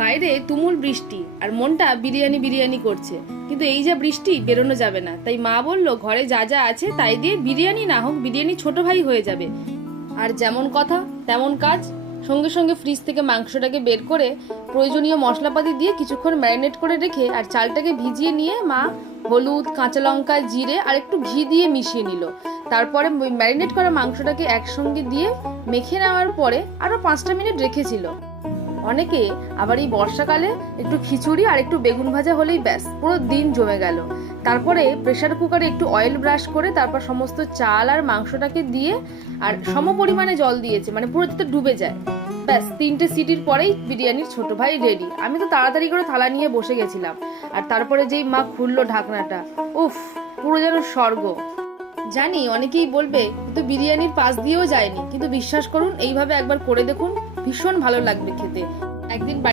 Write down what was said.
বাইরে তুমুল বৃষ্টি আর মনটা বিরিয়ানি বিরিয়ানি করছে, কিন্তু এই যা বৃষ্টি বেরোনো যাবে না। তাই মা বলল ঘরে যা যা আছে তাই দিয়ে বিরিয়ানি না হোক, বিরিয়ানি ছোট ভাই হয়ে যাবে। আর যেমন কথা তেমন কাজ, সঙ্গে সঙ্গে ফ্রিজ থেকে মাংসটাকে বের করে প্রয়োজনীয় মশলাপাতি দিয়ে কিছুক্ষণ ম্যারিনেট করে রেখে আর চালটাকে ভিজিয়ে নিয়ে মা হলুদ, কাঁচা লঙ্কা, জিরে আর একটু ঘি দিয়ে মিশিয়ে নিল। তারপরে ওই ম্যারিনেট করা মাংসটাকে একসঙ্গে দিয়ে মেখে নেওয়ার পরে আরও 5টা মিনিট রেখেছিল। অনেকে আবার এই বর্ষাকালে একটু খিচুড়ি আর একটু বেগুন ভাজা হলেই ব্যাস পুরো দিন জমে গেল। তারপরে প্রেসার কুকারে একটু অয়েল ব্রাশ করে তারপর সমস্ত চাল আর মাংসটাকে দিয়ে আর সম পরিমাণে জল দিয়েছে, মানে পুরো যাতে ডুবে যায়। ব্যাস 3টে সিটির পরেই বিরিয়ানির ছোট ভাই রেডি। আমি তো তাড়াতাড়ি করে থালা নিয়ে বসে গেছিলাম, আর তারপরে যেই মা খুললো ঢাকনাটা, উফ, পুরো যেন স্বর্গ। জানি অনেকেই বলবে তো বিরিয়ানির পাশ দিয়েও যায়নি, কিন্তু বিশ্বাস করুন এইভাবে একবার করে দেখুন, ভীষণ ভালো লাগবে খেতে। একদিন